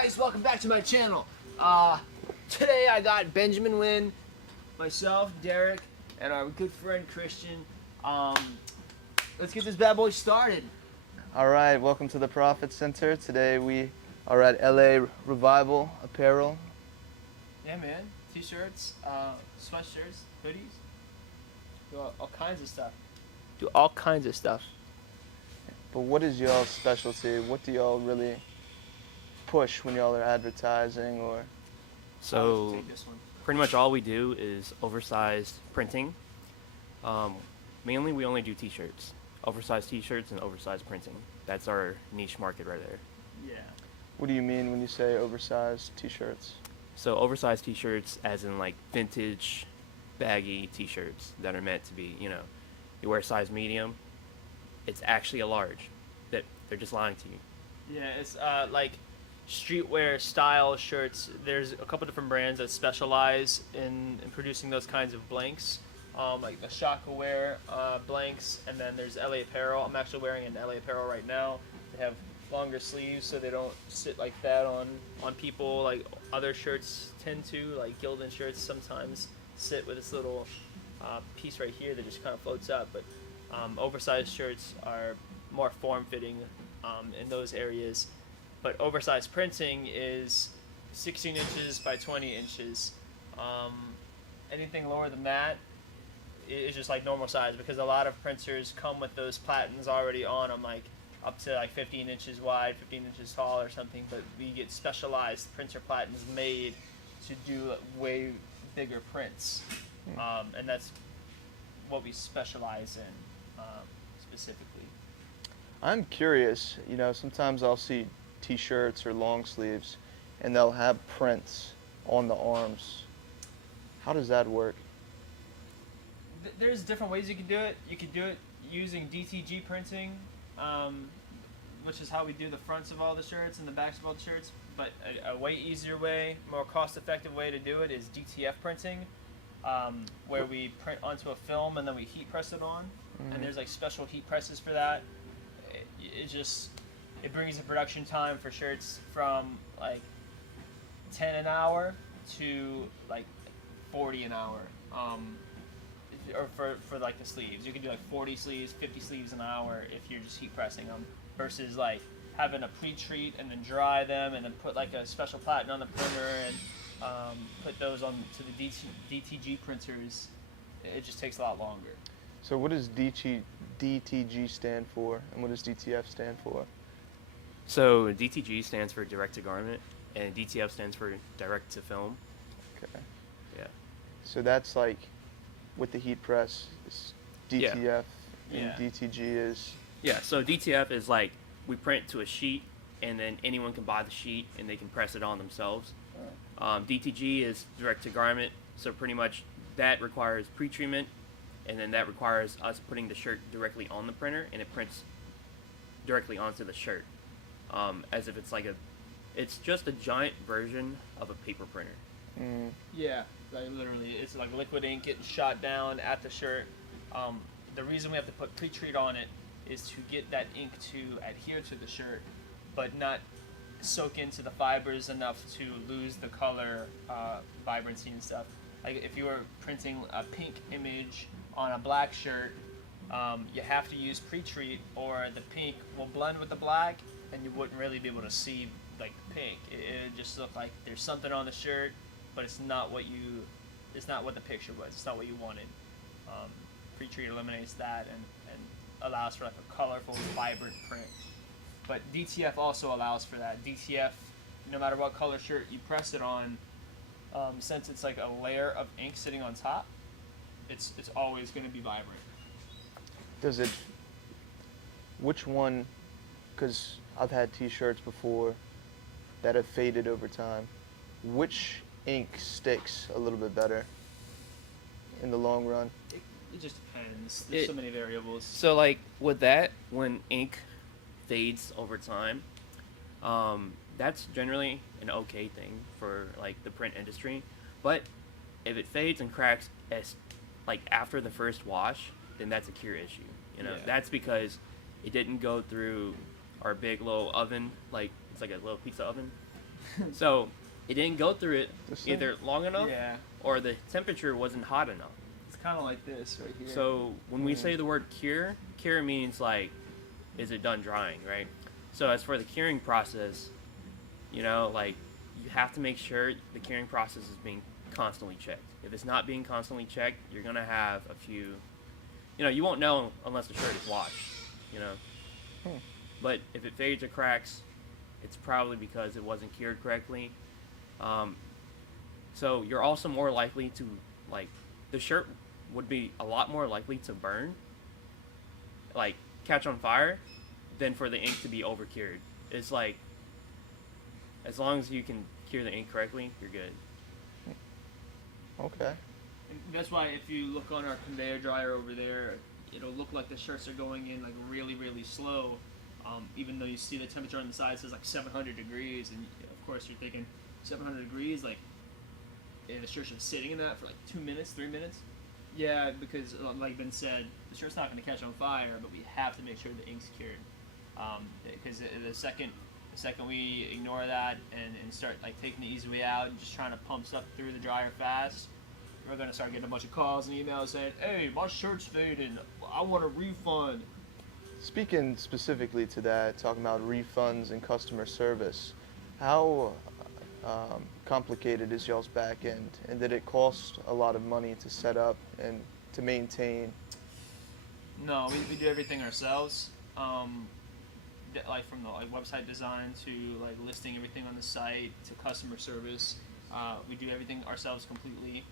guys, welcome back to my channel. Today I got Benjamin Nguyen, myself, Derek, and our good friend Christian. Let's get this bad boy started. All right, welcome to the Profit Center. Today we are at LA Revival Apparel. Yeah, man. T-shirts, sweatshirts, hoodies. Do all kinds of stuff. Do all kinds of stuff. But what is y'all's specialty? What do y'all really push when y'all are advertising or? So Take this one. pretty much all we do is oversized printing. Mainly we only do t-shirts, oversized t-shirts and oversized printing. That's our niche market right there. Yeah. What do you mean when you say oversized t-shirts? So oversized t-shirts as in like vintage, baggy t-shirts that are meant to be, you wear a size medium, it's actually a large. That they're just lying to you. Yeah, it's like streetwear style shirts. There's a couple different brands that specialize in producing those kinds of blanks, like the Shockaware blanks, and then there's LA Apparel. I'm actually wearing an LA Apparel right now. They have longer sleeves so they don't sit like that on people like other shirts tend to, like Gildan shirts sometimes sit with this little piece right here that just kind of floats up, but oversized shirts are more form-fitting in those areas. But oversized printing is 16 inches by 20 inches. Anything lower than that is just like normal size, because a lot of printers come with those platens already on them, like up to like 15 inches wide, 15 inches tall or something, but we get specialized printer platens made to do way bigger prints. And that's what we specialize in specifically. I'm curious, sometimes I'll see t-shirts or long sleeves and they'll have prints on the arms. How does that work? There's different ways you can do it. You can do it using DTG printing, which is how we do the fronts of all the shirts and the backs of all the shirts. But a way easier way, more cost-effective way to do it is DTF printing, where we print onto a film and then we heat press it on. And there's like special heat presses for that. It brings the production time for shirts from like 10 an hour to like 40 an hour. Or for like the sleeves, you can do like 40 sleeves, 50 sleeves an hour if you're just heat pressing them, versus like having a pre-treat and then dry them and then put like a special platen on the printer and put those on to the DTG printers. It just takes a lot longer. So what does DTG stand for and what does DTF stand for? So DTG stands for direct to garment and DTF stands for direct to film. Okay. Yeah. So that's like with the heat press, it's DTF and Yeah. DTG is? Yeah, so DTF is like we print to a sheet and then anyone can buy the sheet and they can press it on themselves. DTG is direct to garment, so pretty much that requires pre-treatment, and then that requires us putting the shirt directly on the printer and it prints directly onto the shirt, as if it's just a giant version of a paper printer. Yeah, like literally, it's like liquid ink getting shot down at the shirt. The reason we have to put pre-treat on it is to get that ink to adhere to the shirt, but not soak into the fibers enough to lose the color, vibrancy and stuff. Like if you were printing a pink image on a black shirt, you have to use pre-treat or the pink will blend with the black and you wouldn't really be able to see like the pink. It just look like there's something on the shirt, but it's not what the picture was. It's not what you wanted. Pre-treat eliminates that and allows for like a colorful, vibrant print. But DTF also allows for that. DTF, no matter what color shirt you press it on, since it's like a layer of ink sitting on top, it's always going to be vibrant. Which one, because I've had t-shirts before that have faded over time, which ink sticks a little bit better in the long run? It just depends. There's so many variables. So like with that, when ink fades over time, that's generally an okay thing for like the print industry. But if it fades and cracks like after the first wash, then that's a cure issue. Yeah. That's because it didn't go through our big little oven, like it's like a little pizza oven. So it didn't go through it The same. either long enough Yeah, or the temperature wasn't hot enough. it's kind of like this right here. So when we say the word cure means like, is it done drying, right? So as for the curing process, you know, like you have to make sure the curing process is being constantly checked. If it's not being constantly checked, you're gonna have a few, you know, you won't know unless the shirt is washed, you know. But if it fades or cracks, it's probably because it wasn't cured correctly. So you're also more likely to, like, the shirt would be a lot more likely to burn, like catch on fire, than for the ink to be over cured. It's like, as long as you can cure the ink correctly, you're good. Okay. And that's why if you look on our conveyor dryer over there, it'll look like the shirts are going in like really, really slow. Even though you see the temperature on the side says like 700 degrees, and of course you're thinking 700 degrees, like, and the shirt's been sitting in that for like 2 minutes, 3 minutes. Yeah, because like Ben said, the shirt's not going to catch on fire, but we have to make sure the ink's cured. Because the second we ignore that and start like taking the easy way out and just trying to pump stuff through the dryer fast, we're gonna start getting a bunch of calls and emails saying, "Hey, my shirt's fading. I want a refund." Speaking specifically to that, talking about refunds and customer service, how complicated is y'all's back end, and did it cost a lot of money to set up and to maintain? No, we do everything ourselves. Like from the website design to like listing everything on the site to customer service, we do everything ourselves completely.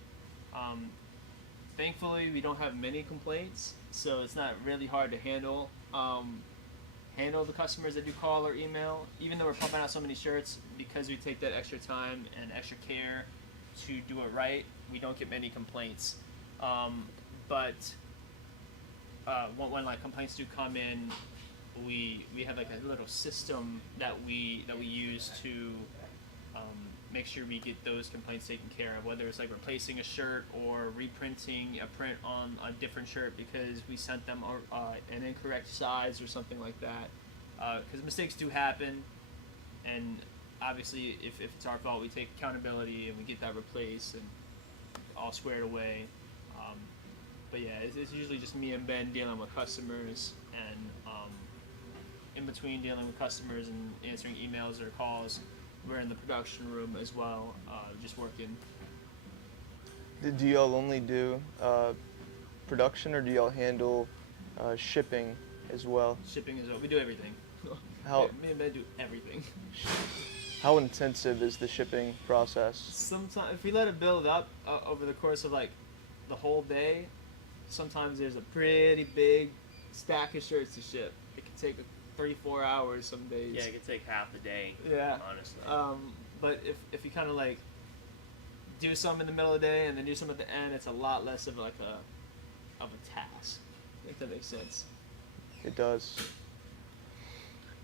Thankfully, we don't have many complaints, so it's not really hard to handle the customers that do call or email. Even though we're pumping out so many shirts, because we take that extra time and extra care to do it right, we don't get many complaints. But when like complaints do come in, we have like a little system that we use to make sure we get those complaints taken care of, whether it's like replacing a shirt or reprinting a print on a different shirt because we sent them an incorrect size or something like that. Because mistakes do happen, and obviously if it's our fault, we take accountability and we get that replaced and all squared away. But yeah, it's usually just me and Ben dealing with customers, and in between dealing with customers and answering emails or calls, we're in the production room as well, just working. Do y'all only do production, or do y'all handle shipping as well? Shipping is we do everything. How Me and Ben do everything. how intensive is the shipping process? Sometimes if we let it build up over the course of like the whole day, sometimes there's a pretty big stack of shirts to ship. It can take 3-4 hours some days. Yeah, it could take half the day. Yeah. Honestly. But if you kind of like do some in the middle of the day and then do some at the end, it's a lot less of like a task. If that makes sense. It does.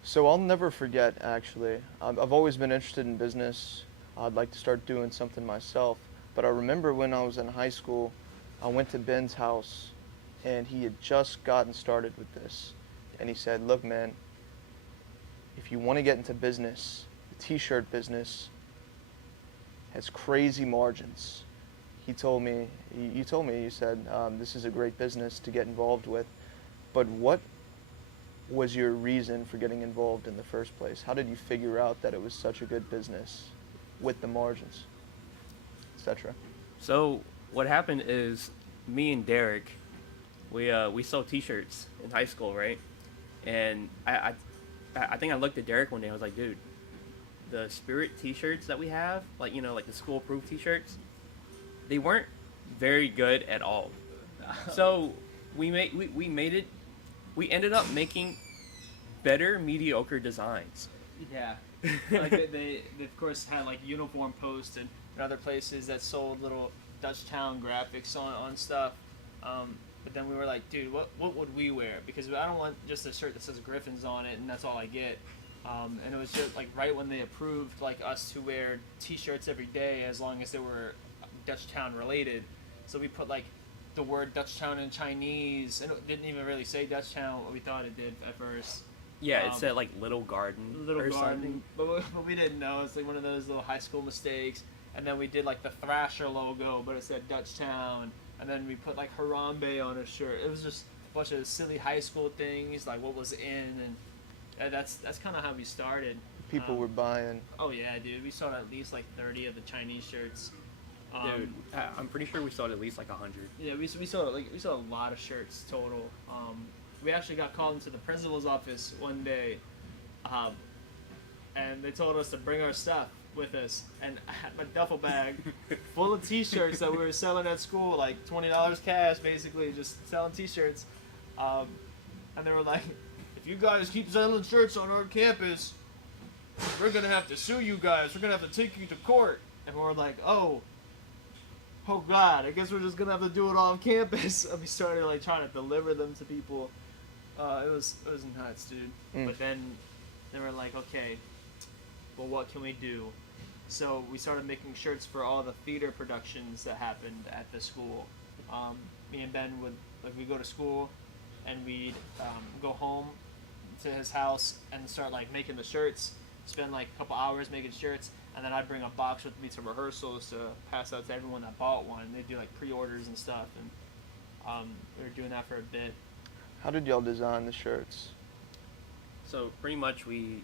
So I'll never forget, actually. I've always been interested in business. I'd like to start doing something myself. But I remember when I was in high school, I went to Ben's house, and he had just gotten started with this. And he said, "Look, man, if you want to get into business, the t-shirt business has crazy margins." He told me, you told me, you said, this is a great business to get involved with. But what was your reason for getting involved in the first place? How did you figure out that it was such a good business with the margins, etc.? So what happened is, me and Derek, we sold T-shirts in high school, right? And I think I looked at Derek one day. I was like, dude, the Spirit T-shirts that we have, like, you know, like the school-proof T-shirts, they weren't very good at all. So we made it. We ended up making better mediocre designs. Yeah. Like they of course had like uniform posts and other places that sold little Dtown graphics on stuff. But then we were like, dude, what would we wear? Because I don't want just a shirt that says Griffins on it and that's all I get. And it was just like right when they approved like us to wear T-shirts every day as long as they were Dtown related. So we put like the word Dtown in Chinese, and it didn't even really say Dtown what we thought it did at first. Yeah, it said like Little Garden Little or Garden, something. but we didn't know. It's like one of those little high school mistakes. And then we did like the Thrasher logo, but it said Dutchtown. And then we put like Harambe on a shirt. It was just a bunch of silly high school things, like what was in, and that's kind of how we started. People were buying. Oh yeah, dude, we sold at least like 30 of the Chinese shirts. Dude, I'm pretty sure we sold at least like 100. Yeah, we sold a lot of shirts total. We actually got called into the principal's office one day, and they told us to bring our stuff with us. And I had my duffel bag full of T-shirts that we were selling at school, like $20 cash, basically, just selling T-shirts. And they were like, "If you guys keep selling shirts on our campus, we're gonna have to sue you guys. We're gonna have to take you to court." And we're like, "Oh God, I guess we're just gonna have to do it on campus." And we started like trying to deliver them to people. It was nuts, dude. But then they were like, "Okay, well, what can we do?" So we started making shirts for all the theater productions that happened at the school. Me and Ben would we'd go to school, and we'd go home to his house and start like making the shirts. Spend like a couple hours making shirts, and then I'd bring a box with me to rehearsals to pass out to everyone that bought one. They'd do like pre-orders and stuff, and we were doing that for a bit. How did y'all design the shirts? So pretty much we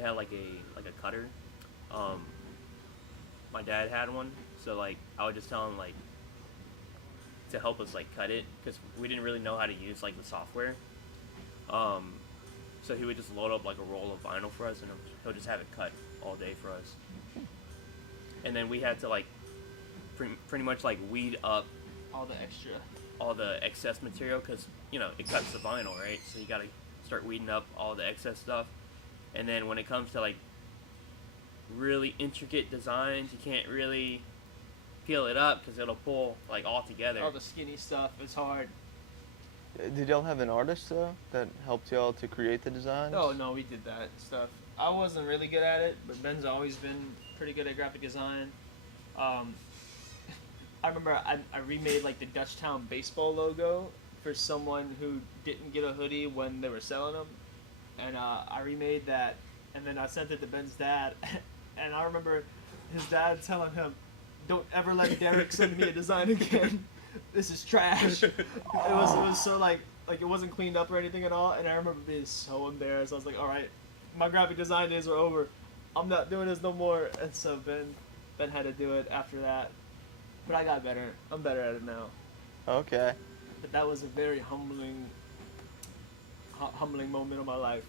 had like a cutter. My dad had one, so like I would just tell him like to help us like cut it, because we didn't really know how to use like the software. So he would just load up like a roll of vinyl for us, and he'll just have it cut all day for us. And then we had to like pretty much like weed up All the excess material, because it cuts the vinyl, right? So you gotta start weeding up all the excess stuff. And then when it comes to like really intricate designs, you can't really peel it up because it'll pull like all together. All the skinny stuff is hard. Did y'all have an artist though that helped y'all to create the designs? No, we did that stuff. I wasn't really good at it, but Ben's always been pretty good at graphic design. I remember I remade like the Dutchtown baseball logo for someone who didn't get a hoodie when they were selling them, and I remade that, and then I sent it to Ben's dad, and I remember his dad telling him, "Don't ever let Derek send me a design again. This is trash." It was so like it wasn't cleaned up or anything at all, and I remember being so embarrassed. I was like, "All right, my graphic design days are over. I'm not doing this no more." And so Ben had to do it after that. But I got better. I'm better at it now. Okay. But that was a very humbling moment of my life.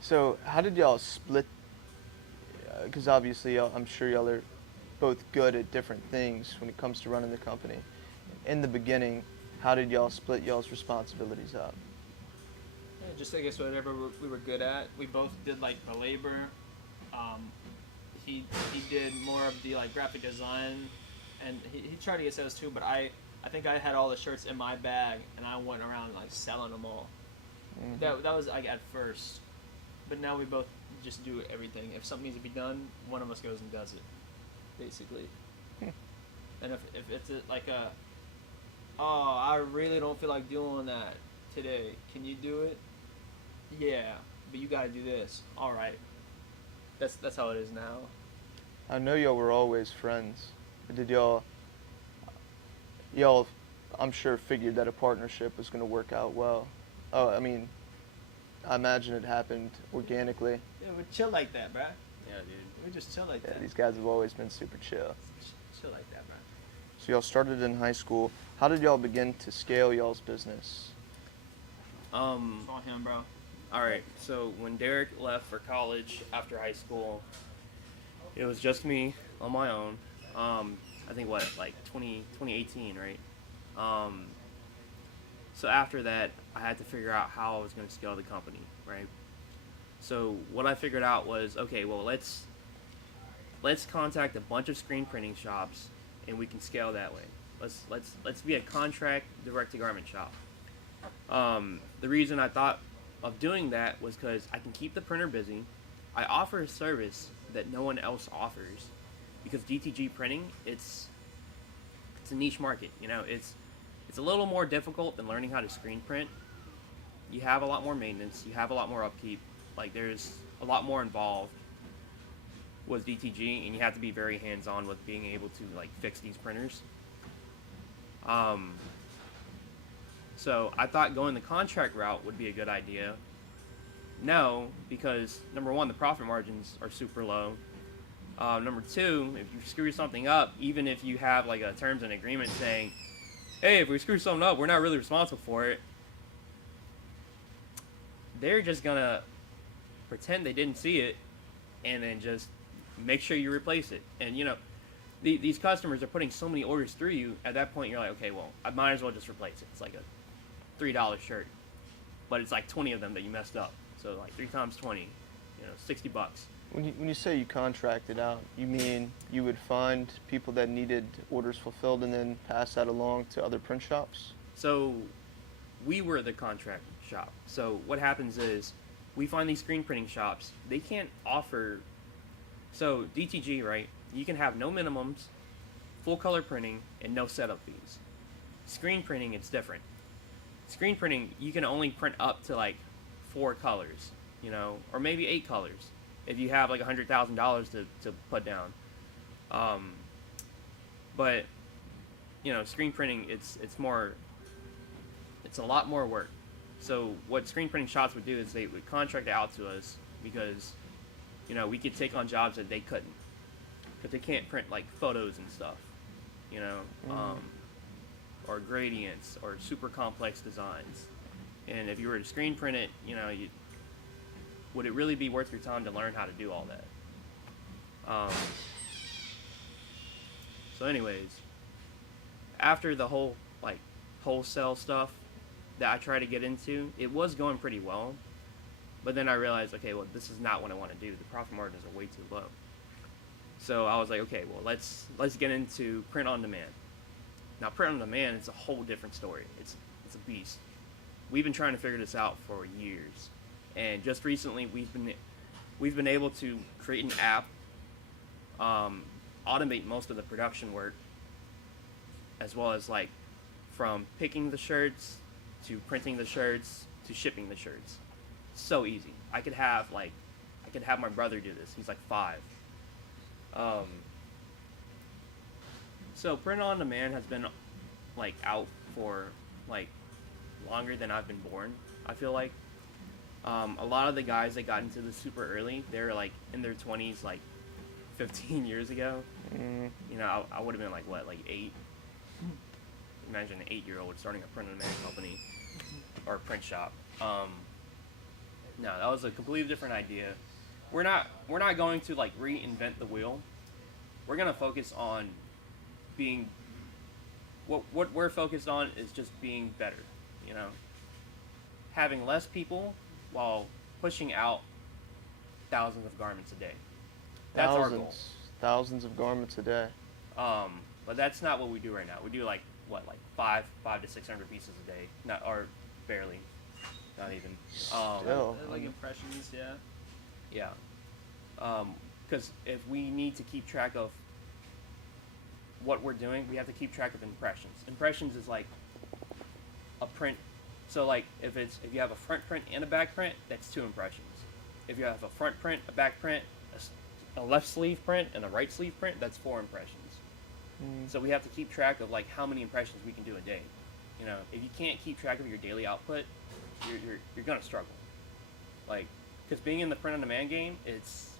So how did y'all split? Because obviously I'm sure y'all are both good at different things when it comes to running the company. In the beginning, how did y'all split y'all's responsibilities up? Yeah, just I guess whatever we were good at. We both did like the labor. He did more of the like graphic design, and he tried to get sales too. But I think I had all the shirts in my bag, and I went around like selling them all. That was like at first, but now we both just do everything. If something needs to be done, one of us goes and does it, basically. And if it's I really don't feel like doing that today. Can you do it? Yeah, but you gotta do this. All right. That's how it is now. I know y'all were always friends. Did y'all, I'm sure, figured that a partnership was going to work out well? Oh, I mean, I imagine it happened organically. Yeah, we chill like that, bruh. Yeah, dude. We just chill like Yeah, that. these guys have always been super chill. Chill like that, bruh. So y'all started in high school. How did y'all begin to scale y'all's business? It's on him, bro. Alright, so when Derek left for college after high school, it was just me on my own. I think like 2018, right? So after that, I had to figure out how I was going to scale the company, right? So what I figured out was, okay, well, let's contact a bunch of screen printing shops, and we can scale that way. Let's be a contract direct-to-garment shop. The reason I thought of doing that was because I can keep the printer busy. I offer a service that no one else offers, because DTG printing, it's a niche market. It's a little more difficult than learning how to screen print, you have a lot more maintenance, you have a lot more upkeep. Like there's a lot more involved with DTG, and you have to be very hands-on with being able to like fix these printers. So I thought going the contract route would be a good idea. No, because number one, the profit margins are super low. Number two, if you screw something up, even if you have like a terms and agreement saying, hey, if we screw something up, we're not really responsible for it, they're just gonna pretend they didn't see it and then just make sure you replace it. And you know, these customers are putting so many orders through you, at that point you're like, okay, well, I might as well just replace it. It's like a $3 shirt, but it's like 20 of them that you messed up. So like 3 times 20, you know, $60. When you say you contracted out, you mean you would find people that needed orders fulfilled and then pass that along to other print shops? So we were the contract shop. So what happens is we find these screen printing shops. They can't offer. So DTG, right? You can have no minimums, full color printing, and no setup fees. Screen printing, it's different. Screen printing, you can only print up to like 4 colors, you know, or maybe 8 colors if you have like $100,000 to put down. But you know, screen printing, it's a lot more work. So what screen printing shops would do is they would contract it out to us because, you know, we could take on jobs that they couldn't, because they can't print like photos and stuff, you know, or gradients or super complex designs. And if you were to screen print it, you know, would it really be worth your time to learn how to do all that? So anyways, after the whole like wholesale stuff that I tried to get into, it was going pretty well, but then I realized, okay, well, this is not what I want to do. The profit margins are way too low. So I was like, okay, well, let's get into print on demand. Now, print on demand is a whole different story. It's a beast. We've been trying to figure this out for years, and just recently we've been able to create an app, automate most of the production work, as well as like from picking the shirts to printing the shirts to shipping the shirts. So easy. I could have my brother do this. He's like 5. So print on demand has been like out for like longer than I've been born, I feel like. A lot of the guys that got into this super early, they're like in their 20s, like 15 years ago. You know, I would have been like what, like 8? Imagine an 8-year-old starting a print on demand company or a print shop. No, that was a completely different idea. We're not going to like reinvent the wheel. We're gonna focus on being what we're focused on is just being better, you know, having less people while pushing out thousands of garments a day. That's our goal. Thousands of garments a day. But that's not what we do right now. We do like 5 to 600 pieces a day, not, or barely, not even. Still, like impressions, yeah. Yeah. Because if we need to keep track of what we're doing, we have to keep track of impressions. Impressions is like a print. So like if you have a front print and a back print, that's 2 impressions. If you have a front print, a back print, a left sleeve print, and a right sleeve print, that's 4 impressions. So we have to keep track of like how many impressions we can do a day. You know, if you can't keep track of your daily output, you're gonna struggle. Like, because being in the print on demand game, it's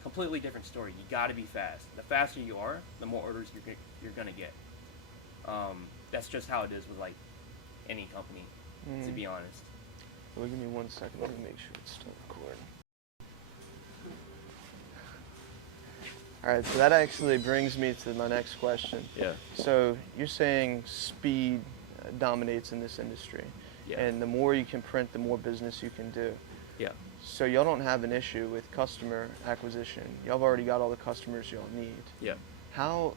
a completely different story. You got to be fast. The faster you are, the more orders you're gonna get. That's just how it is with like any company, to be honest. Well, give me 1 second. Let me make sure it's still recording. All right, so that actually brings me to my next question. Yeah. So you're saying speed dominates in this industry. Yeah. And the more you can print, the more business you can do. Yeah. So y'all don't have an issue with customer acquisition. Y'all have already got all the customers y'all need. Yeah. How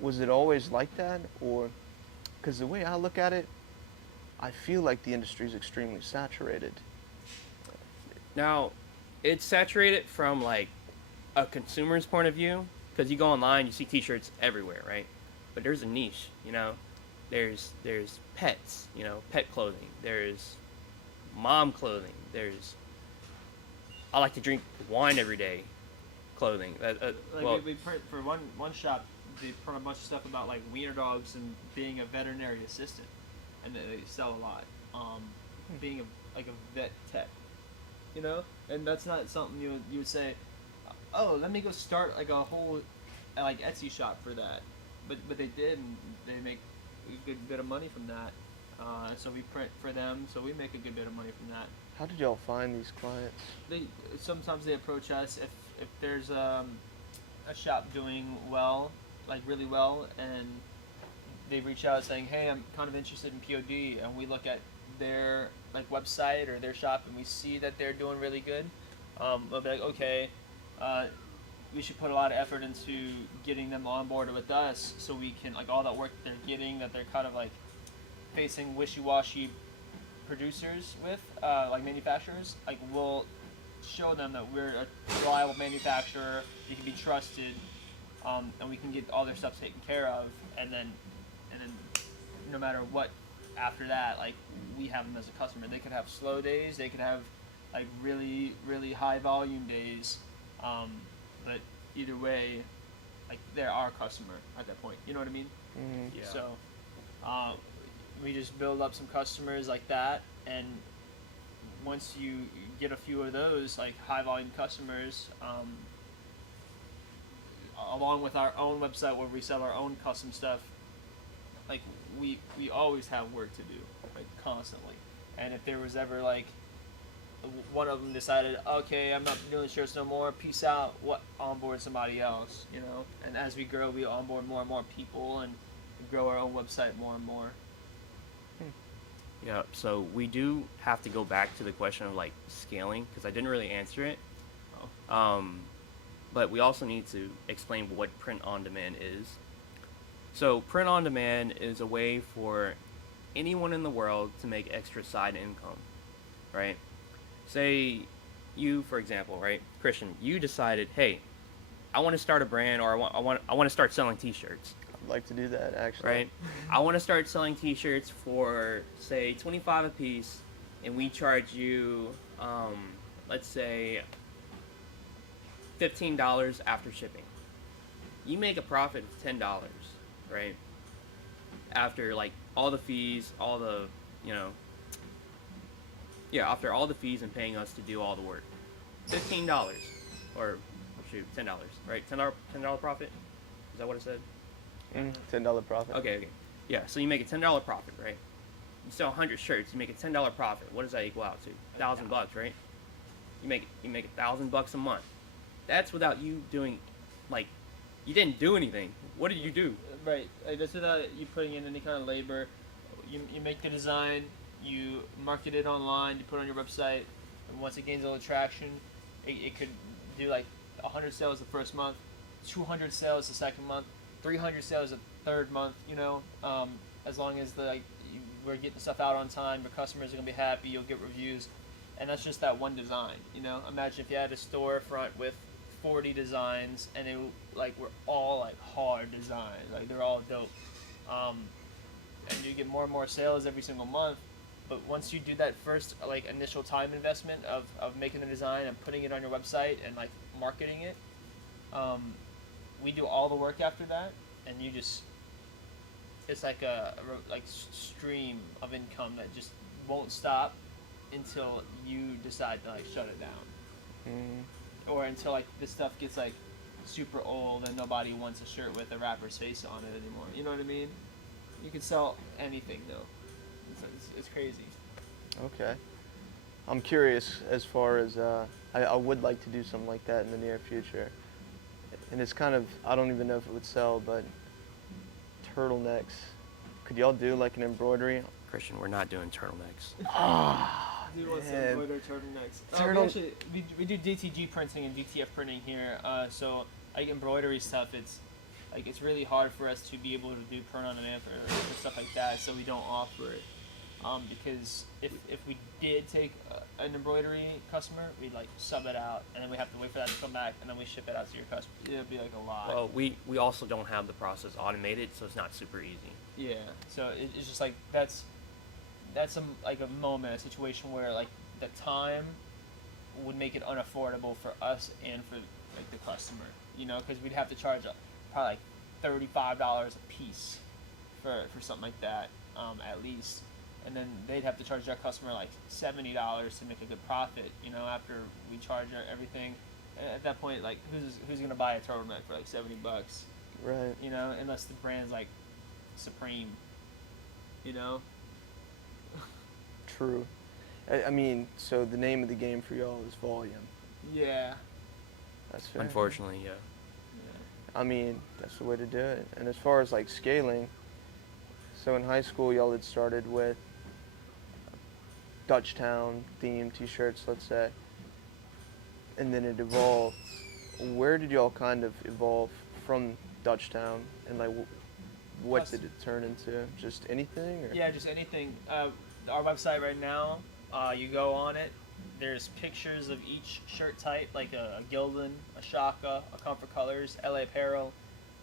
was it always like that? Or, because the way I look at it, I feel like the industry is extremely saturated. Now, it's saturated from like a consumer's point of view, because you go online, you see t-shirts everywhere, right? But there's a niche, you know. There's pets, you know, pet clothing. There's mom clothing. There's I like to drink wine every day clothing. We print for one shop. They print a bunch of stuff about like wiener dogs and being a veterinary assistant, and they sell a lot. Being a vet tech, and that's not something you would say, oh, let me go start like a whole like Etsy shop for that, but they did, and they make a good bit of money from that. So we print for them, so we make a good bit of money from that. How did y'all find these clients? Sometimes they approach us if there's a shop doing well, like really well, and they reach out saying, hey, I'm kind of interested in POD, and we look at their like website or their shop and we see that they're doing really good. We'll be like, okay, we should put a lot of effort into getting them on board with us, so we can like all that work they're getting that they're kind of like facing wishy-washy producers with, like manufacturers, like we'll show them that we're a reliable manufacturer, you can be trusted, and we can get all their stuff taken care of, and then no matter what after that, like we have them as a customer. They could have slow days, they could have like really, really high volume days, but either way, like they're our customer at that point, you know what I mean? Mm-hmm. Yeah. So we just build up some customers like that, and once you get a few of those like high volume customers, along with our own website where we sell our own custom stuff, like we always have work to do, like constantly. And if there was ever like one of them decided, okay, I'm not doing shirts no more, peace out, onboard somebody else, and as we grow, we onboard more and more people and grow our own website more and more. Yeah, so we do have to go back to the question of like scaling, because I didn't really answer it. But we also need to explain what print on demand is. So print on demand is a way for anyone in the world to make extra side income, right? Say you, for example, right, Christian, you decided, hey, I want to start a brand, or I want to start selling T-shirts. I'd like to do that, actually. Right? I want to start selling T-shirts for, say, $25 a piece, and we charge you, let's say, $15 after shipping. You make a profit of $10, right? After like all the fees, after all the fees and paying us to do all the work. $15, or shoot, $10, right? $10 profit? Is that what it said? $10 profit. Okay. Yeah, so you make a $10 profit, right? You sell 100 shirts, you make a $10 profit. What does that equal out to? $1,000, right? You make $1,000 a month. That's without you doing, like, you didn't do anything. What did you do? Right. That's without you putting in any kind of labor. You make the design, you market it online, you put it on your website, and once it gains a little traction, it could do like 100 sales the first month, 200 sales the second month, 300 sales the third month, as long as we're getting stuff out on time, your customers are going to be happy, you'll get reviews, and that's just that one design, Imagine if you had a storefront with 40 designs, and they were all like hard designs, like they're all dope, and you get more and more sales every single month. But once you do that first like initial time investment of making the design and putting it on your website and like marketing it, we do all the work after that, and it's like a stream of income that just won't stop until you decide to like shut it down. Or until like this stuff gets like super old and nobody wants a shirt with a rapper's face on it anymore. You know what I mean? You can sell anything though. It's crazy. Okay. I'm curious as far as I would like to do something like that in the near future. And it's kind of, I don't even know if it would sell, but turtlenecks. Could y'all do like an embroidery? Christian, we're not doing turtlenecks. Do want some embroidered turtlenecks. We do DTG printing and DTF printing here. So like embroidery stuff, it's really hard for us to be able to do print on demand for stuff like that. So we don't offer it. Because if we did take an embroidery customer, we'd like sub it out, and then we have to wait for that to come back, and then we ship it out to your customer. It'd be like a lot. Well, we also don't have the process automated, so it's not super easy. Yeah. So it's just like that's that's a moment, a situation where like the time would make it unaffordable for us and for like the customer, you know, because we'd have to charge probably like $35 a piece for something like that, at least, and then they'd have to charge their customer like $70 to make a good profit, you know, after we charge everything. At that point, like who's gonna buy a turtleneck for like $70, Right. you know, unless the brand's like Supreme, you know. True. I mean, so the name of the game for y'all is volume. Yeah. That's fair. Unfortunately, yeah. I mean, that's the way to do it. And as far as like scaling, so in high school y'all had started with Dutchtown themed t-shirts, let's say, and then it evolved. Where did y'all kind of evolve from Dutchtown, and like what did it turn into? Just anything? Or? Yeah, just anything. Our website right now, you go on it, there's pictures of each shirt type, like a Gildan, a Shaka, a Comfort Colors, LA Apparel,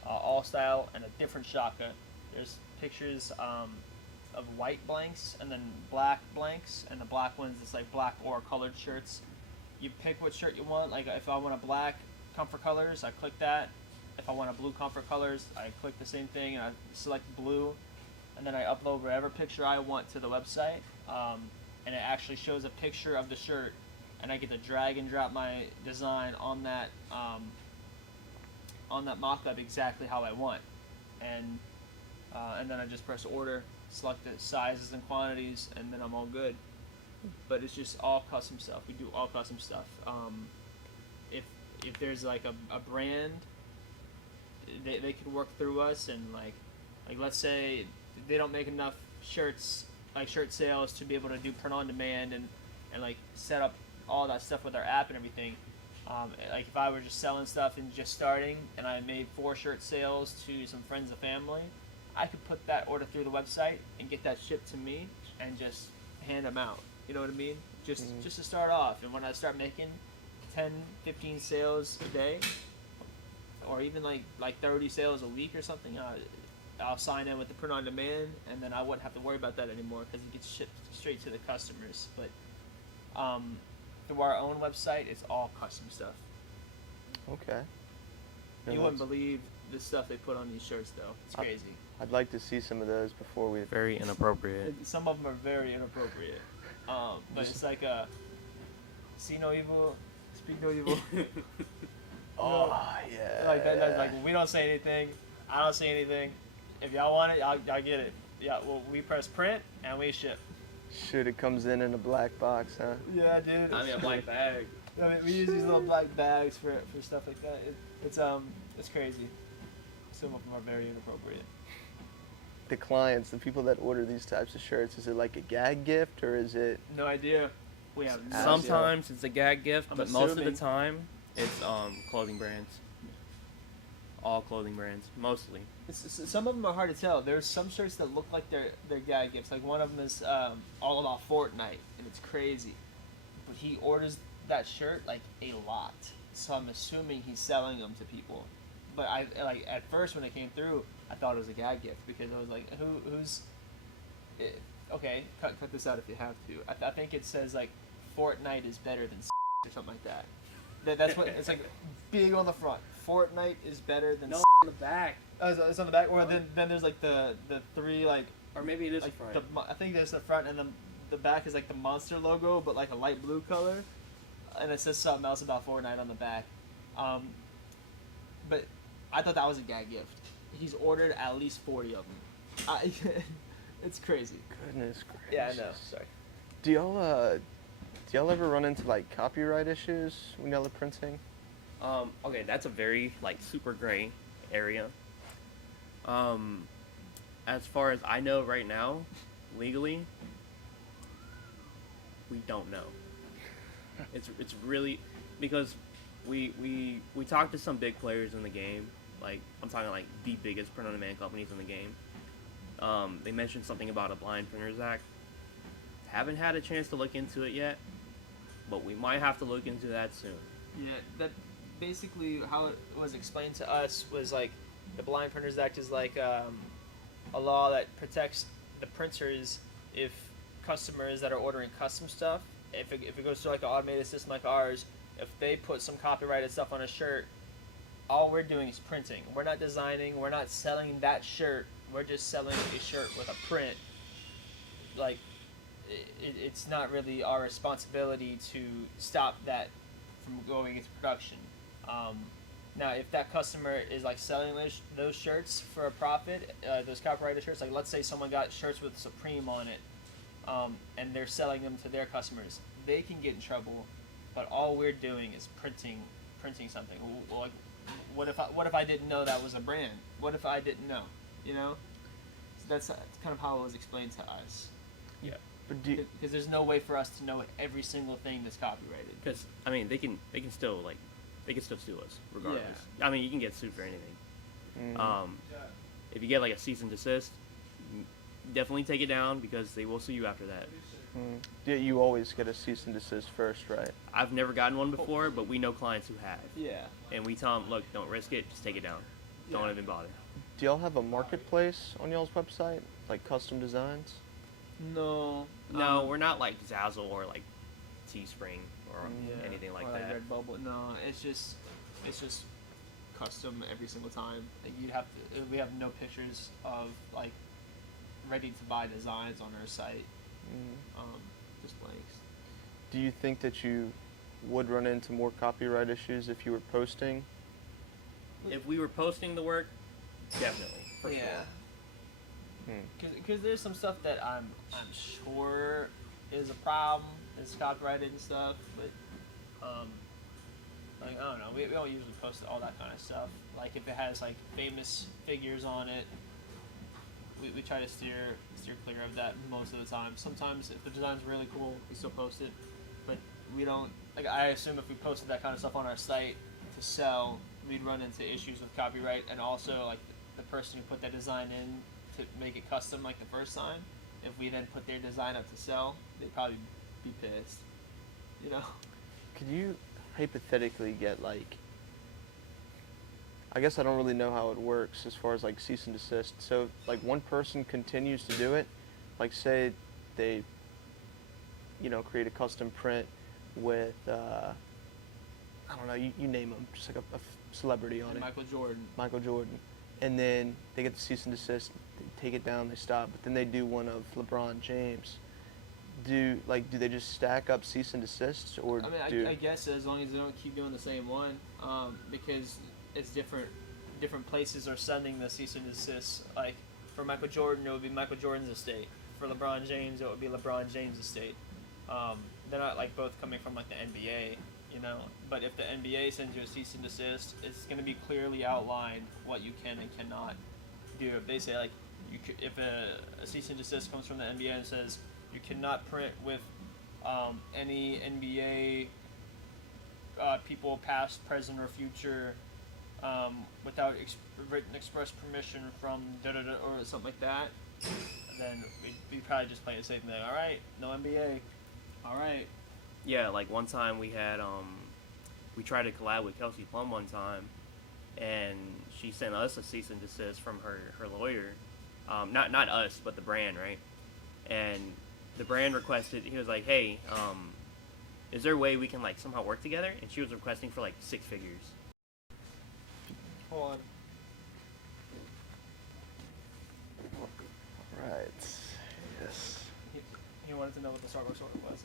All Style, and a different Shaka. There's pictures of white blanks and then black blanks, and the black ones, it's like black or colored shirts. You pick what shirt you want. Like if I want a black Comfort Colors, I click that. If I want a blue Comfort Colors, I click the same thing and I select blue, and then I upload whatever picture I want to the website, and it actually shows a picture of the shirt, and I get to drag and drop my design on that mock-up exactly how I want, and then I just press order, select the sizes and quantities, and then I'm all good. But it's just all custom stuff. We do all custom stuff. If there's like a brand, they could work through us, and like let's say they don't make enough shirts, like shirt sales, to be able to do print on demand and like set up all that stuff with our app and everything. Like if I were just selling stuff and just starting, and I made 4 shirt sales to some friends and family, I could put that order through the website and get that shipped to me and just hand them out. You know what I mean? Just to start off. And when I start making 10, 15 sales a day, or even like 30 sales a week or something, I'll sign in with the print on demand, and then I wouldn't have to worry about that anymore because it gets shipped straight to the customers. But through our own website, it's all custom stuff. Okay. You wouldn't believe the stuff they put on these shirts, though. It's crazy. I'd like to see some of those before we. Very inappropriate. Some of them are very inappropriate. But it's like see no evil, speak no evil. Oh yeah. Like that, that's like, we don't say anything. I don't say anything. If y'all want it, y'all get it. Yeah. Well, we press print and we ship. Shoot, it comes in a black box, huh? Yeah, dude. I mean, a black bag. I mean, we use these little black bags for stuff like that. It's crazy. Some of them are very inappropriate. The clients, the people that order these types of shirts, is it like a gag gift or is it? No idea. We have no idea. Sometimes it's a gag gift, I'm but most of the assuming. time it's clothing brands. All clothing brands, mostly. Some of them are hard to tell. There's some shirts that look like they're gag gifts. Like one of them is all about Fortnite, and it's crazy. But he orders that shirt like a lot, so I'm assuming he's selling them to people. But I like at first when it came through, I thought it was a gag gift because I was like, who's? Okay, cut this out if you have to. I think it says like Fortnite is better than or something like that. That's what it's like, big on the front. Fortnite is better than. No, on the back. Oh, it's on the back. Or then there's like the 3 like. Or maybe it is like the front. I think there's the front, and then the back is like the monster logo, but like a light blue color, and it says something else about Fortnite on the back. But I thought that was a gag gift. He's ordered at least 40 of them. It's crazy. Goodness gracious. Yeah, I know. Sorry. Do y'all ever run into like copyright issues when y'all are printing? Okay, that's a very like super gray area. As far as I know right now, legally, we don't know. It's really because we talked to some big players in the game. Like I'm talking like the biggest print on demand companies in the game. They mentioned something about a Blind Printers Act. Haven't had a chance to look into it yet, but we might have to look into that soon. Yeah, that basically how it was explained to us was like the Blind Printers Act is like a law that protects the printers if customers that are ordering custom stuff, if it goes to like an automated system like ours, if they put some copyrighted stuff on a shirt, all we're doing is printing. We're not designing. We're not selling that shirt. We're just selling a shirt with a print. Like, it's not really our responsibility to stop that from going into production. Now, if that customer is like selling those shirts for a profit, those copyrighted shirts, like let's say someone got shirts with Supreme on it, and they're selling them to their customers, they can get in trouble. But all we're doing is printing something. Like, what if I didn't know that was a brand? What if I didn't know? You know, so that's kind of how it was explained to us. Yeah. Because there's no way for us to know every single thing that's copyrighted. Because I mean, they can still sue us regardless. Yeah. I mean, you can get sued for anything. Mhm. If you get like a cease and desist, definitely take it down because they will sue you after that. Yeah, you always get a cease and desist first, right? I've never gotten one before, but we know clients who have. Yeah. And we tell them, look, don't risk it, just take it down. Don't Yeah. even bother. Do y'all have a marketplace on y'all's website, like custom designs? No. No, we're not like Zazzle or like Teespring or Yeah, anything like or that. Redbubble. No, it's just custom every single time. Like we have no pictures of like ready to buy designs on our site. Just blanks. Do you think that you would run into more copyright issues if you were posting? If we were posting the work, definitely, for sure. Because there's some stuff that I'm sure is a problem. It's copyrighted and stuff, but like I don't know. We don't usually post all that kind of stuff. Like if it has like famous figures on it, we try to steer clear of that most of the time. Sometimes if the design's really cool, we still post it, but we don't. Like I assume if we posted that kind of stuff on our site to sell, we'd run into issues with copyright, and also like the person who put that design in to make it custom like the first time. If we then put their design up to sell, they'd probably be pissed. You know. Could you hypothetically get like, I guess I don't really know how it works as far as like cease and desist. So like one person continues to do it, like say they, create a custom print with, I don't know, you name them, just like a celebrity on it. Michael Jordan. And then they get the cease and desist, they take it down, they stop, but then they do one of LeBron James. Do they just stack up cease and desists, or I guess as long as they don't keep doing the same one, because it's different places are sending the cease and desist. Like for Michael Jordan, it would be Michael Jordan's estate. For LeBron James, it would be LeBron James' estate. They're not like both coming from like the NBA, But if the NBA sends you a cease and desist, it's going to be clearly outlined what you can and cannot do. If they say like if a cease and desist comes from the NBA and says you cannot print with any NBA people, past, present, or future, without written express permission from da-da-da or something like that, then we'd probably just play the same thing. All right, no NBA. All right. Yeah, like one time we had we tried to collab with Kelsey Plum one time, and she sent us a cease and desist from her lawyer. Not us, but the brand, right? And the brand requested, he was like, hey, is there a way we can like somehow work together? And she was requesting for like 6 figures. Hold on. Right. Yes. He wanted to know what the Starbucks order was.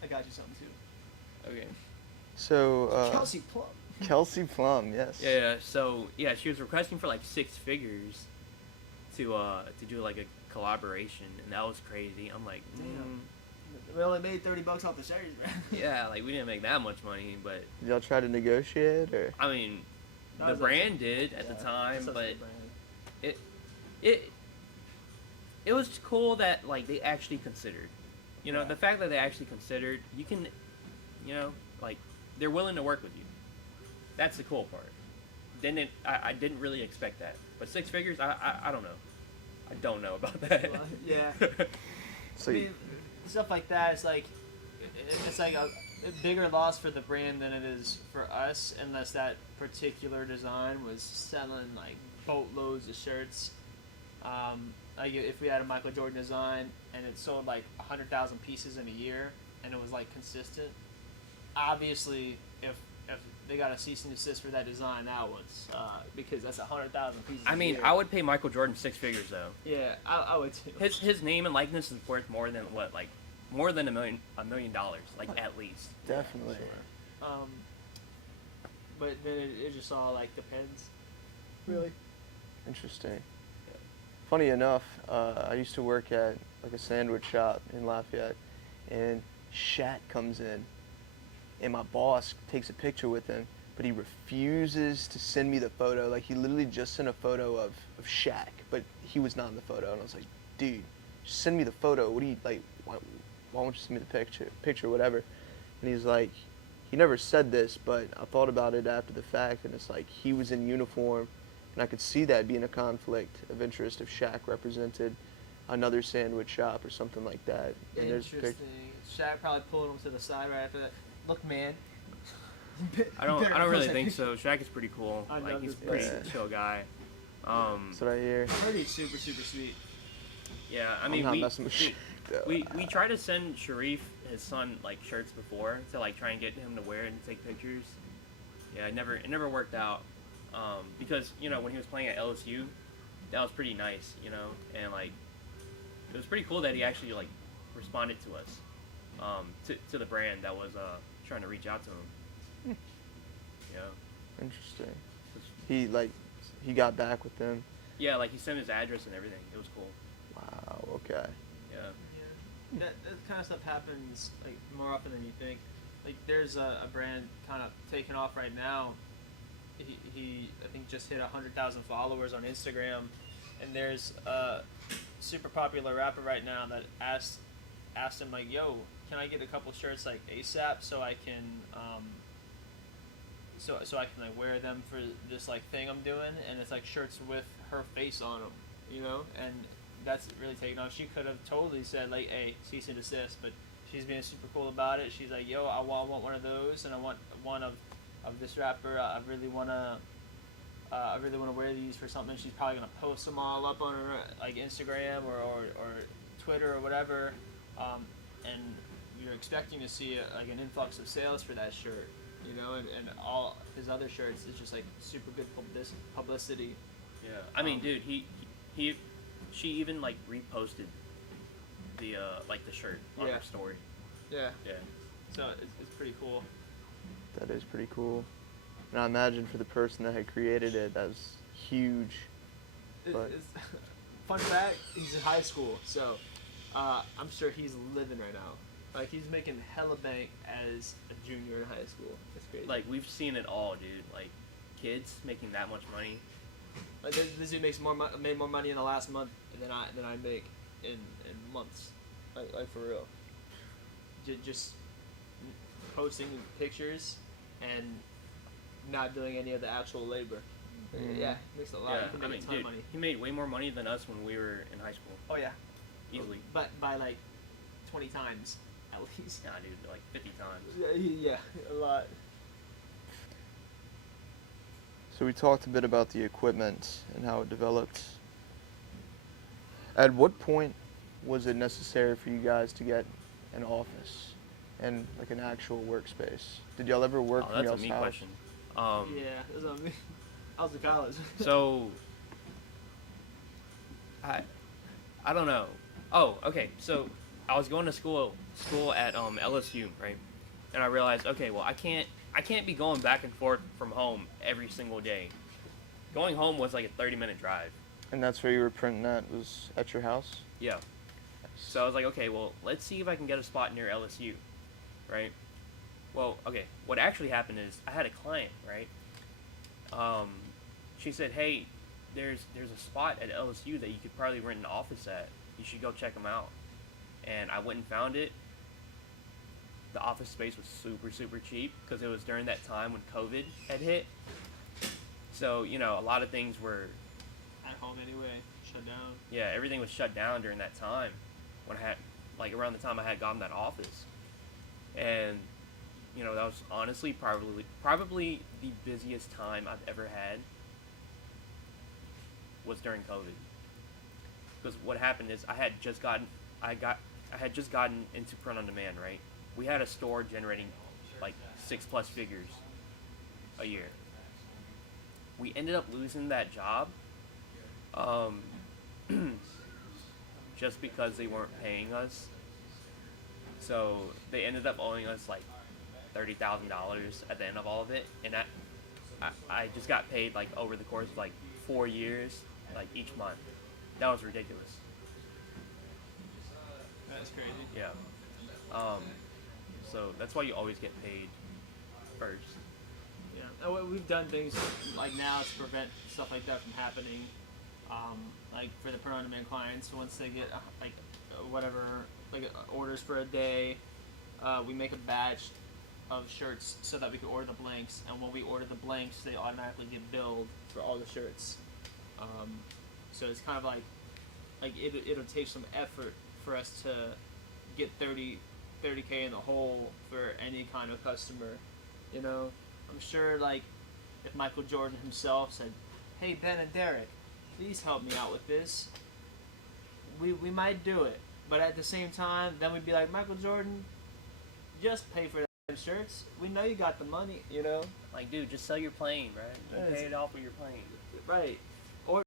I got you something too. Okay. So Kelsey Plum. Kelsey Plum, yes. Yeah. So yeah, she was requesting for like 6 figures to do like a collaboration, and that was crazy. I'm like, damn. We only made $30 off the series, man. Yeah, like we didn't make that much money, but Did y'all try to negotiate, or? I mean, the brand did at the time, but it was cool that like they actually considered. The fact that they actually considered, you can, like they're willing to work with you. That's the cool part. I didn't really expect that, but 6 figures, I don't know. I don't know about that. Well, yeah. So I mean, stuff like that is like, it's like a bigger loss for the brand than it is for us, unless that particular design was selling like boatloads of shirts. like if we had a Michael Jordan design and it sold like 100,000 pieces in a year and it was like consistent, obviously if they got a cease and desist for that design, that was because that's 100,000 pieces. I mean, a year. I would pay Michael Jordan 6 figures though. Yeah, I would too. His name and likeness is worth more than what, like more than $1 million, like at least. Definitely. But then it just all like depends. Really. Interesting. Funny enough, I used to work at like a sandwich shop in Lafayette, and Shaq comes in, and my boss takes a picture with him, but he refuses to send me the photo. Like, he literally just sent a photo of Shaq, but he was not in the photo, and I was like, dude, just send me the photo. What do you, like, why won't you send me the picture, whatever. And he's like, he never said this, but I thought about it after the fact, and it's like, he was in uniform, and I could see that being a conflict of interest if Shaq represented another sandwich shop or something like that. And Interesting. Shaq probably pulled him to the side right after that. Look, man. I don't really think so. Shaq is pretty cool. I Like, love he's a this pretty guy. chill guy. That's what I hear. Heard he's super, super sweet. Yeah, I I'm mean, not messing with Shaq, though. we tried to send Sharif his son like shirts before to like try and get him to wear it and take pictures. Yeah, it never worked out. Because when he was playing at LSU, that was pretty nice, and like it was pretty cool that he actually like responded to us, to the brand that was trying to reach out to him. Yeah. Interesting. He got back with them. Yeah, like he sent his address and everything. It was cool. Wow. Okay. Yeah. Yeah. That kind of stuff happens like more often than you think. Like there's a brand kind of taking off right now. He I think just hit 100,000 followers on Instagram, and there's a super popular rapper right now that asked him like, yo, can I get a couple shirts like ASAP so I can so I can like wear them for this like thing I'm doing, and it's like shirts with her face on them, and that's really taken off. She could have totally said like, hey, cease and desist, but she's being super cool about it. She's like, yo, I want one of those, and I want one of this rapper. I really wanna wear these for something. She's probably gonna post them all up on her like Instagram or Twitter or whatever, and you're expecting to see like an influx of sales for that shirt, and all his other shirts is just like super good publicity. Yeah, I mean, dude, she even like reposted the the shirt on her story. Yeah. Yeah. So it's pretty cool. That is pretty cool. And I imagine for the person that had created it, that was huge. But Fun fact, he's in high school, so I'm sure he's living right now. Like, he's making hella bank as a junior in high school. It's crazy. Like, we've seen it all, dude. Like, kids making that much money. Like, this dude made more money in the last month than I make in months. Like for real. Just posting pictures and not doing any of the actual labor. Yeah, makes a lot. Yeah, He can make a ton dude, of money. he made way more money than us when we were in high school. Oh yeah, Easily. but by like 20 times at least. Nah, dude, like 50 times. Yeah, a lot. So we talked a bit about the equipment and how it developed. At what point was it necessary for you guys to get an office and like an actual workspace? Did y'all ever work from That's a y'all's me house? question. Yeah, that's what I mean. I was in college. So, I don't know. Oh, okay. So, I was going to school at LSU, right? And I realized, okay, well, I can't be going back and forth from home every single day. Going home was like a 30-minute drive. And that's where you were printing at, was at your house? Yeah. So I was like, okay, well, let's see if I can get a spot near LSU, right? Well, okay, what actually happened is I had a client, right? She said, hey, there's a spot at LSU that you could probably rent an office at. You should go check them out. And I went and found it. The office space was super, super cheap because it was during that time when COVID had hit. So, a lot of things were... At home anyway, shut down. Yeah, everything was shut down during that time when I had, like, around the time I had gotten that office. And, that was honestly probably the busiest time I've ever had was during COVID. because what happened is I had just gotten into print on demand, right? We had a store generating like 6+ figures a year. We ended up losing that job just because they weren't paying us. So they ended up owing us like $30,000 at the end of all of it, and I just got paid like over the course of like 4 years, like each month. That was ridiculous. That's crazy. Yeah. So that's why you always get paid first. Yeah, and we've done things like now to prevent stuff like that from happening. Like for the print-on-demand clients, once they get like whatever, like orders for a day, we make a batch of shirts so that we can order the blanks. And when we order the blanks, they automatically get billed for all the shirts. So it's kind of like it'll take some effort for us to get 30K in the hole for any kind of customer, you know. I'm sure like if Michael Jordan himself said, "Hey Ben and Derek, please help me out with this," we might do it. But at the same time, then we'd be like, Michael Jordan, just pay for them shirts. We know you got the money, you know. Like, dude, just sell your plane, right? You pay it off with your plane. Right. Or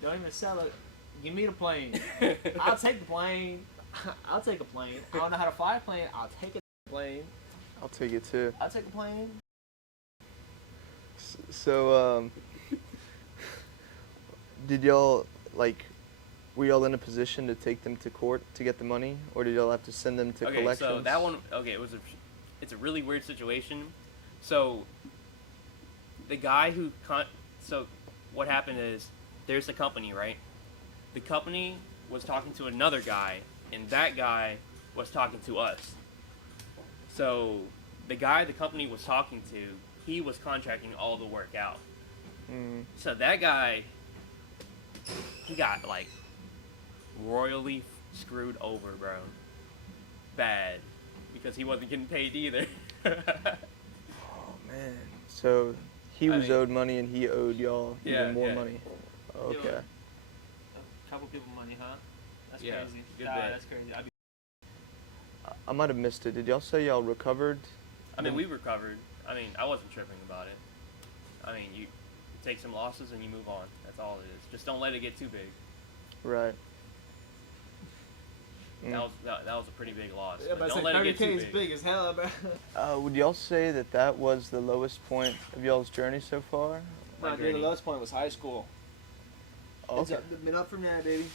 don't even sell it. Give me the plane. I'll take the plane. I'll take a plane. I don't know how to fly a plane. I'll take a plane. I'll take it too. I'll take a plane. So, did y'all, like, were y'all in a position to take them to court to get the money, or did y'all have to send them to collections? So that one, it's a really weird situation. So, the guy who, so what happened is, there's a company, right? The company was talking to another guy, and that guy was talking to us. So, the guy the company was talking to, he was contracting all the work out. So that guy, he got like royally screwed over, bro. Bad. Because he wasn't getting paid either. Oh man. So he was owed money and he owed y'all even more money. Okay. A couple people money, huh? That's Yeah, crazy. good Nah, bit. that's crazy. I might have missed it. Did y'all say y'all recovered? I mean, we recovered. I mean, I wasn't tripping about it. I mean, you take some losses and you move on. That's all it is. Just don't let it get too big. Right. That was a pretty big loss. Yeah, but don't let it get 30K too is big. big as hell, bro. Would y'all say that that was the lowest point of y'all's journey so far? Nah, dude, the lowest point was high school. Oh, It's okay. been up from there, baby.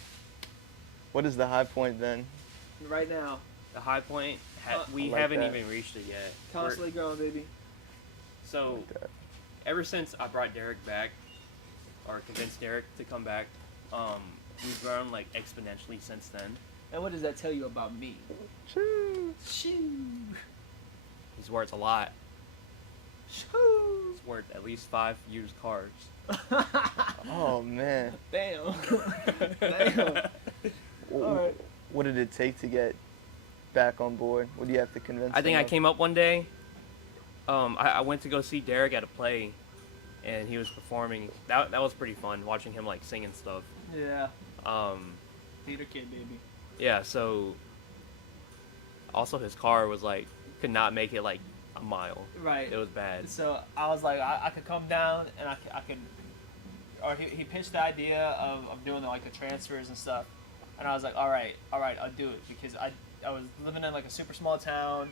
What is the high point then? Right now. The high point, we I like haven't that. even reached it yet. Constantly growing, baby. So, Like that. ever since I brought Derek back, or convinced Derek to come back, we've grown like exponentially since then. And what does that tell you about me? Shoo. Shoo. He's worth a lot. Shoo. He's worth at least 5 used cars. Oh man. Damn. Damn. Alright. What did it take to get back on board? What do you have to convince I think them I of? came up one day. I went to go see Derek at a play, and he was performing. That was pretty fun, watching him like sing and stuff. Yeah. Um, Theater kid, baby. yeah. So, also his car was like could not make it like a mile. Right. It was bad. So I was like, I could come down and I could, or he pitched the idea of doing like the transfers and stuff, and I was like, all right, I'll do it because I was living in like a super small town,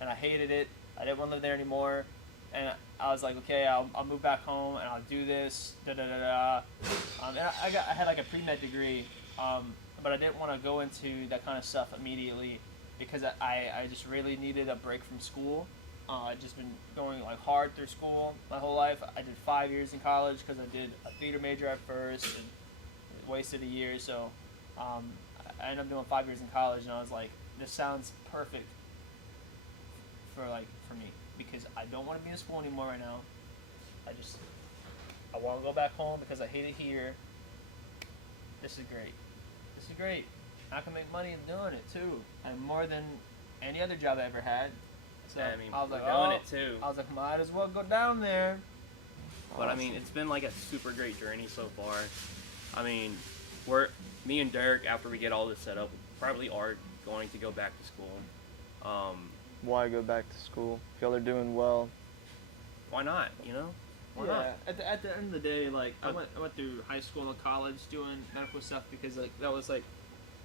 and I hated it. I didn't want to live there anymore, and I was like, okay, I'll move back home and I'll do this. And I had like a pre-med degree, but I didn't want to go into that kind of stuff immediately because I just really needed a break from school. I've just been going like hard through school my whole life. I did 5 years in college because I did a theater major at first and wasted a year. So I ended up doing 5 years in college, and I was like, this sounds perfect for me because I don't want to be in school anymore right now. I want to go back home because I hate it here. This is great. This is great. I can make money doing it too, and more than any other job I ever had. So I mean, I was like, we're doing it too. I was like, might as well go down there. But I mean, it's been like a super great journey so far. I mean, me and Derek, after we get all this set up, probably are going to go back to school. Why go back to school? If y'all are doing well. Why not? You know? Why yeah. not? At the end of the day, like I went through high school and college doing medical stuff because like that was like,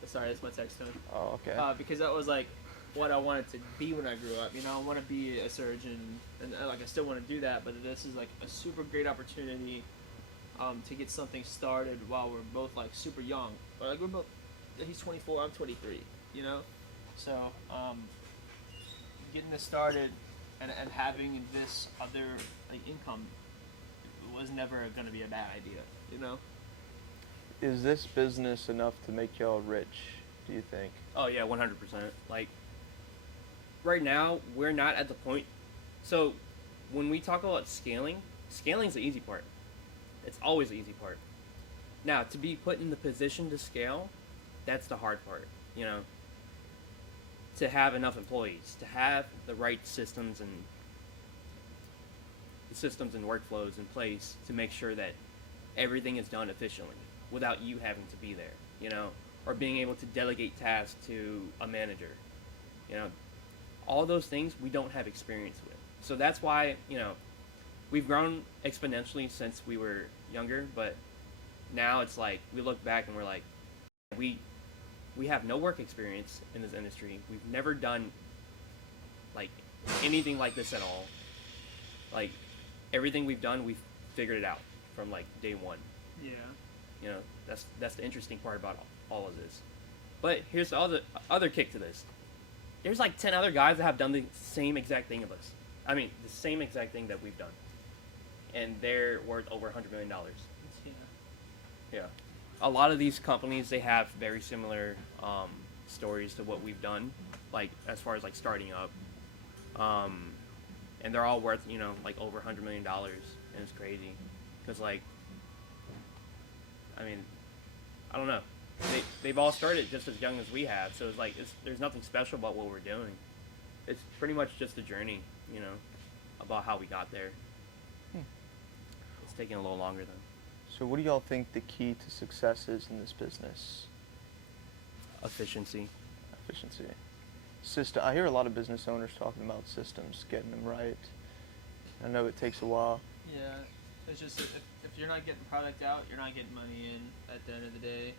sorry, that's my text tone. Oh, okay. Because that was like what I wanted to be when I grew up. You know, I want to be a surgeon, and like I still want to do that. But this is like a super great opportunity to get something started while we're both like super young. But like we're both, he's 24, I'm 23. You know, so getting this started and having this other like income was never going to be a bad idea. You know. Is this business enough to make y'all rich, do you think? Oh yeah, 100%. Like right now, we're not at the point. So when we talk about scaling's the easy part. It's always the easy part. Now, to be put in the position to scale, that's the hard part. You know, to have enough employees, to have the right systems and workflows in place to make sure that everything is done efficiently without you having to be there, you know, or being able to delegate tasks to a manager. You know, all those things we don't have experience with. So that's why, you know, we've grown exponentially since we were younger, but now it's like we look back and we're like, we have no work experience in this industry. We've never done like anything like this at all. Like everything we've done, we've figured it out from like day one. Yeah. You know, that's the interesting part about all of this. But here's the other kick to this. There's like 10 other guys that have done the same exact thing of us. I mean, the same exact thing that we've done. And they're worth over $100 million. Yeah. Yeah. A lot of these companies, they have very similar stories to what we've done, like as far as like starting up. And they're all worth, you know, like over $100 million. And it's crazy. Because like, I mean, I don't know. They've all started just as young as we have, so it's like there's nothing special about what we're doing. It's pretty much just a journey, you know, about how we got there. It's taking a little longer though. So what do y'all think the key to success is in this business? Efficiency. Efficiency. I hear a lot of business owners talking about systems, getting them right. I know it takes a while. Yeah. It's just if you're not getting product out, you're not getting money in at the end of the day.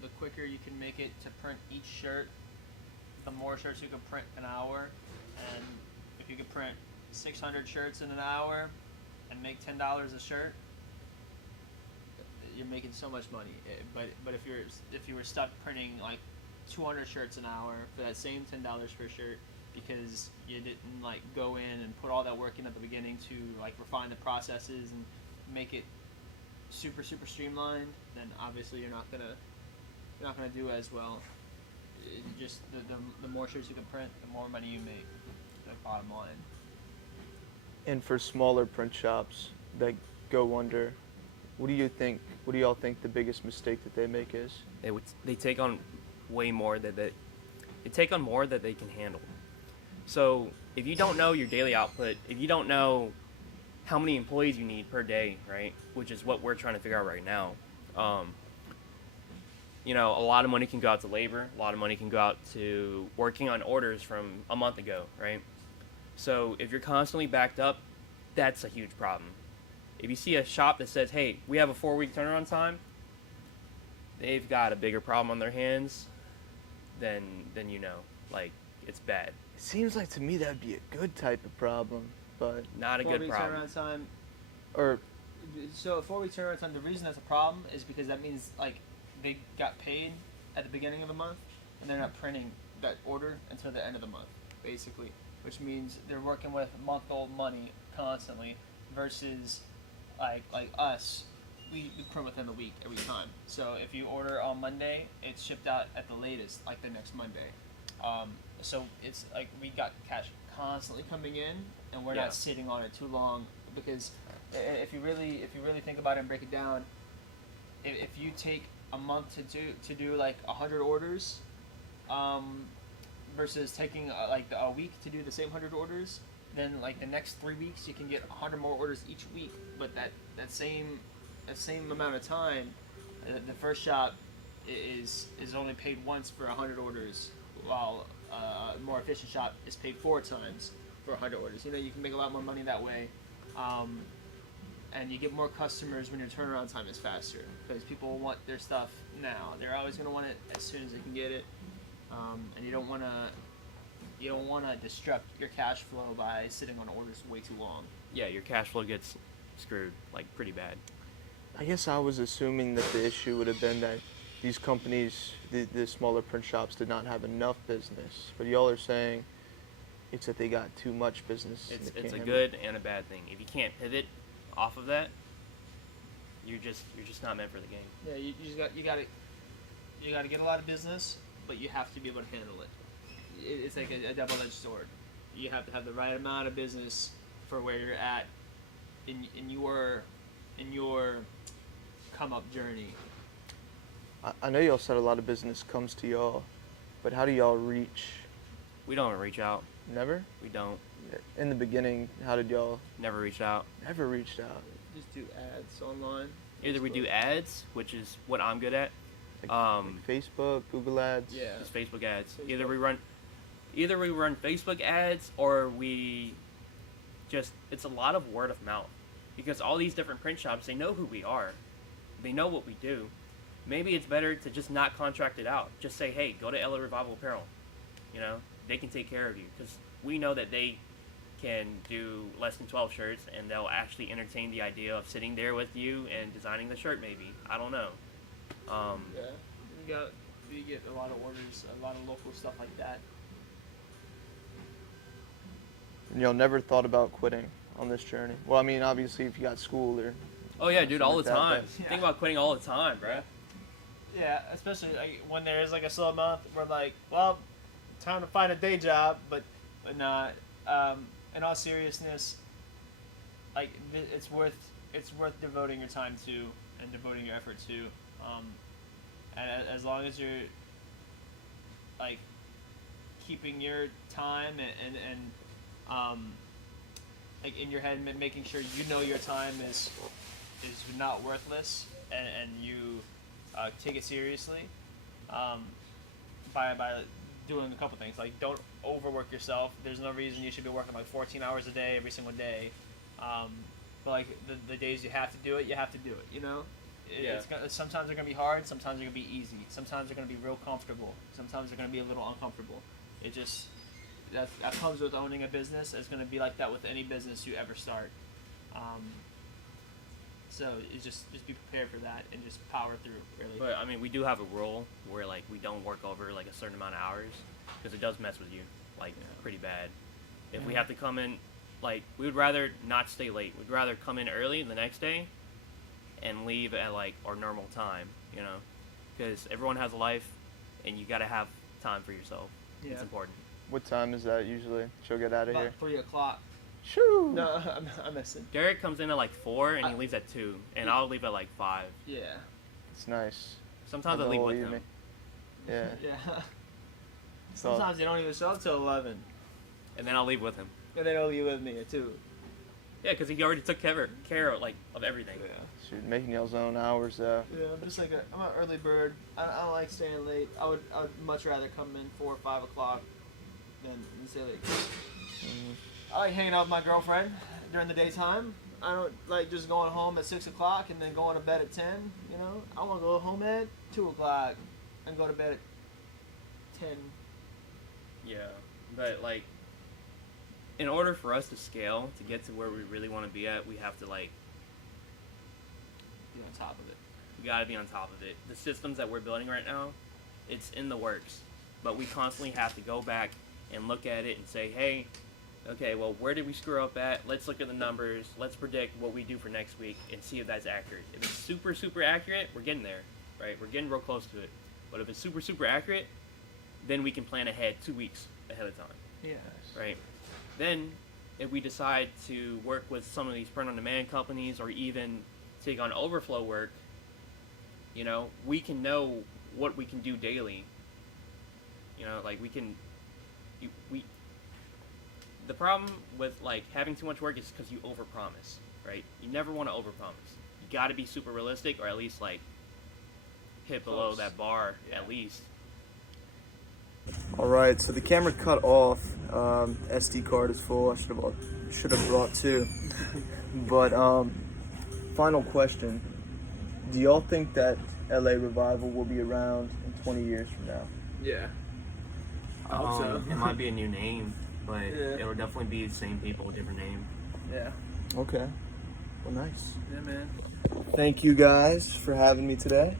The quicker you can make it to print each shirt, the more shirts you can print an hour. And if you could print 600 shirts in an hour and make $10 a shirt, you're making so much money. But if you were stuck printing like 200 shirts an hour for that same $10 per shirt, because you didn't like go in and put all that work in at the beginning to like refine the processes and make it super streamlined, then obviously you're not gonna do as well. Just the more shirts you can print, the more money you make. The bottom line. And for smaller print shops that go under, what do y'all think the biggest mistake that they make is? They take on way more they take on more that they can handle. So if you don't know your daily output, if you don't know how many employees you need per day, right, which is what we're trying to figure out right now, you know, a lot of money can go out to labor, a lot of money can go out to working on orders from a month ago, right? So if you're constantly backed up, that's a huge problem. If you see a shop that says, hey, we have a 4-week turnaround time, they've got a bigger problem on their hands than you know. Like, it's bad. It seems like to me that would be a good type of problem, but not a good problem. 4-week turnaround time. Or so a 4-week turnaround time. The reason that's a problem is because that means like they got paid at the beginning of the month, and they're not printing that order until the end of the month, basically. Which means they're working with month-old money constantly, versus like us. We print within a week every time. So if you order on Monday, it's shipped out at the latest, like the next Monday. So it's like we got cash constantly coming in, and we're not sitting on it too long. Because if you really think about it and break it down, if you take a month to do like 100 orders, versus taking like a week to do the same 100 orders, then like the next 3 weeks you can get 100 more orders each week. But that same 100 orders, you can get 100 more orders each week. But that same 100 orders, you can get 100 more orders each week. Then like the next 3 weeks you can get 100 more orders each week. But that same 100 orders, you can get 100 more orders each week. But that same the same amount of time, the first shop is only paid once for 100 orders, while a more efficient shop is paid 4 times for 100 orders. You know, you can make a lot more money that way, and you get more customers when your turnaround time is faster, because people want their stuff now. They're always going to want it as soon as they can get it, and you don't want to disrupt your cash flow by sitting on orders way too long. Yeah, your cash flow gets screwed like pretty bad. I guess I was assuming that the issue would have been that these companies, the smaller print shops, did not have enough business. But y'all are saying it's that they got too much business. and It's they it's a can't good and a bad thing. If you can't pivot off of that, you're just not meant for the game. Yeah, you got to get a lot of business, but you have to be able to handle it. It's like a double-edged sword. You have to have the right amount of business for where you're at in your come up journey. I know y'all said a lot of business comes to y'all, but how do y'all reach? We don't reach out. Never? We don't. In the beginning, how did y'all Never reach out. never reached out? Just do ads online. Either we do Facebook. ads, which is what I'm good at. Like Facebook, Google ads? Yeah. Just Facebook ads. Facebook. Either we run Facebook ads, or we just, it's a lot of word of mouth, because all these different print shops, they know who we are, they know what we do. Maybe it's better to just not contract it out. Just say, hey, go to LA Revival Apparel. You know, they can take care of you, because we know that they can do less than 12 shirts, and they'll actually entertain the idea of sitting there with you and designing the shirt. Maybe, I don't know. Yeah, you get a lot of orders, a lot of local stuff like that. And y'all never thought about quitting on this journey? Well, I mean, obviously, if you got school or Oh yeah, dude, all the Something like time. that, but- Think about quitting all the time, bro. Yeah, especially like, when there is like a slow month, we're like, well, time to find a day job, but not. In all seriousness, like it's worth devoting your time to and devoting your effort to, and as long as you're like keeping your time and like in your head, making sure you know your time is not worthless, and you take it seriously, by doing a couple things. Like, don't overwork yourself. There's no reason you should be working like 14 hours a day every single day. But like the days you have to do it, you have to do it. You know, Yeah. Sometimes they're gonna be hard. Sometimes they're gonna be easy. Sometimes they're gonna be real comfortable. Sometimes they're gonna be a little uncomfortable. It just that comes with owning a business. It's gonna be like that with any business you ever start. So you just be prepared for that and just power through. Really. But I mean, we do have a rule where like we don't work over like a certain amount of hours, because it does mess with you like pretty bad. If we have to come in, like, we would rather not stay late. We'd rather come in early the next day and leave at like our normal time, you know, because everyone has a life, and you got to have time for yourself. Yeah. It's important. what time is that usually? She'll get out of About here. 3 o'clock. Shoo! No, I'm missing. Derek comes in at like 4 and he leaves at 2, and I'll leave at like 5. Yeah. It's nice. Sometimes The I leave whole with evening. him. Yeah. Yeah. So, Sometimes they don't even show up till 11, And then I'll leave with him. and they don't leave with me too. Yeah, because he already took care of, like, of everything. shoot, making y'all's own hours. Yeah, I'm just like I'm an early bird. I don't like staying late. I would much rather come in 4 or 5 o'clock than stay late. I like hanging out with my girlfriend during the daytime. I don't like just going home at 6 o'clock and then going to bed at 10. You know, I want to go home at 2 o'clock and go to bed at 10. Yeah, but like, in order for us to scale to get to where we really want to be at, we have to like, Be on top of it. we gotta be on top of it. The systems that we're building right now, it's in the works, but we constantly have to go back and look at it and say, hey, okay, well, where did we screw up at? Let's look at the numbers. Let's predict what we do for next week and see if that's accurate. If it's super, super accurate, we're getting there, right? We're getting real close to it. But if it's super, super accurate, then we can plan ahead 2 weeks ahead of time, Yeah. right? Then, if we decide to work with some of these print-on-demand companies or even take on overflow work, you know, we can know what we can do daily. You know, like the problem with like having too much work is because you overpromise, right? You never want to overpromise. You got to be super realistic, or at least like hit below that bar at least. All right, so the camera cut off. SD card is full. I should have brought two. But final question: do y'all think that LA Revival will be around in 20 years from now? Yeah. I hope so. It might be a new name, but it'll definitely be the same people with different name. Yeah. Okay. Well, nice. Yeah, man. Thank you guys for having me today.